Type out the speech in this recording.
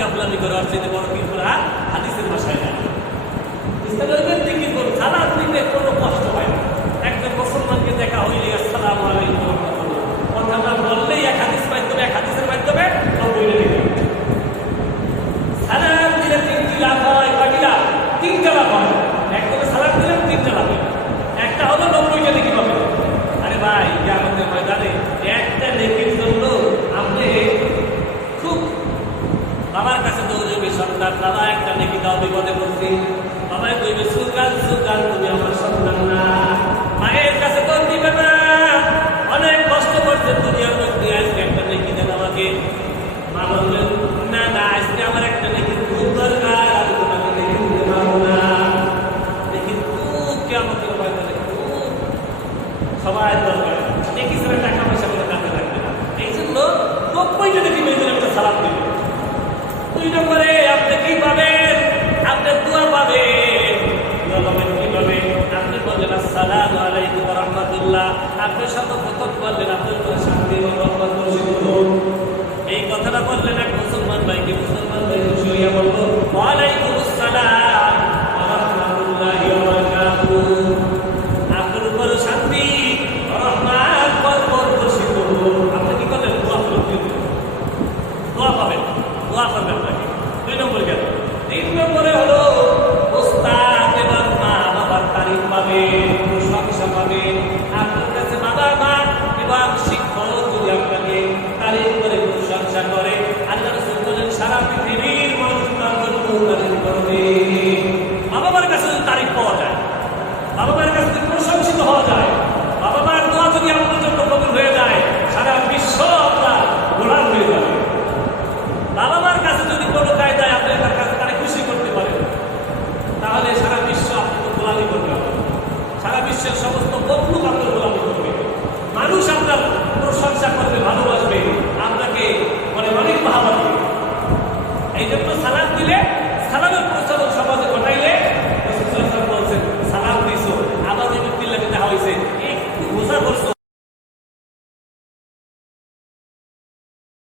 গাফলামি করে আর চেয়ে বড় কিছু না হাদিসের ভাষায় না। ইসলামের দিকে কোন সালাত দিতে কোনো কষ্ট হয় না। একজন মুসলমানকে দেখা হইলে আসসালামু আলাইকুম ওয়া রাহমাতুল্লাহ কথাটা বললেই এক হাদিসের মাধ্যমে 90 লিখে সালাম দিলে 3টি লাভ হয়। কয়টি লাভ? 3টা লাভ হয়। একজনে সালাম দিলেন 3টা লাভ হয়। একটা হলো 90টা লিখে পাবে। আরে ভাই কিয়ামতের ময়দানে একটা নেকির জন্য আপনি খুব বাবার কাছে দৌড়বে সন্তান, বাবা একটা নেকি দাও, বিপদে পড়ছি। বাবাই কইবে সুকাল তুমি আমার সন্তান না। মায়ের কাছে তো দিবে না, অনেক কষ্ট করছে দুনিয়ার মধ্যে, আজকে একটা নেকি দেন আমাকে। মা বললেন না না, আজকে আমার একটা নেকির খুব দরকার, আমি তোমাকে নেকি দিতে পারবো না। নেকির খুব কিয়ামতের ময়দানে খুব সবাই দরকার। নেকি ছাড়া টাকা পয়সা করে কাজে লাগবে না। এই জন্য 90টা নেকি মেয়েদের একটা সালাম দিবে। 2 নম্বরে আপনি কি পাবেন? আপনি দোয়া পাবেন। দোয়া পাবেন কিভাবে? আপনি বললেন আসসালামু আলাইকুম ওয়া রাহমাতুল্লাহ, আপনি সর্বপ্রথম বললেন আপনার উপরে শান্তি এবং রহমত বর্ষিত হোক। এই কথাটা বললেন এক মুসলমান ভাইকে খুশি হইয়া বলল ওয়া আলাইকুমুস সালাম ওয়া রাহমাতুল্লাহি ওয়া বারাকাতুহু, আপনার উপরে শান্তি রহমত বরকত বর্ষিত হোক। আপনি কি করলেন? দোয়া করলেন। দোয়া পাবেন, দোয়া করবেন আপনাকে। 2 নম্বর গেল। 3 নম্বরে হলো ওস্তাদ এবং মা বাবার তারিফ পাবেন, প্রশংসা পাবেন। আপনার কাছে বাবা মা এবং শিক্ষক যদি আপনাকে তারিফ করে প্রশংসা করে, আল্লাহ রাসূল বলেন সারা পৃথিবীর মানুষ তার জন্য তারিফ করবে। বাবা মার কাছে যদি তারিফ পাওয়া যায়, বাবা মার কাছে যদি প্রশংসিত হওয়া যায়, বাবা মার দোয়া যদি আপনার জন্য কবুল হয়ে যায়, সারা বিশ্ব আপনার গোলাম হয়ে যাবে। বাবা মার কাছে যদি কোনো কায়দায় আপনি তার কাছে তারা খুশি করতে পারেন, তাহলে সারা বিশ্ব আপনাকে গোলামি করবে। সারা বিশ্বের সমস্ত বন্ধু আপনার গোলামি করবে। মানুষ আপনার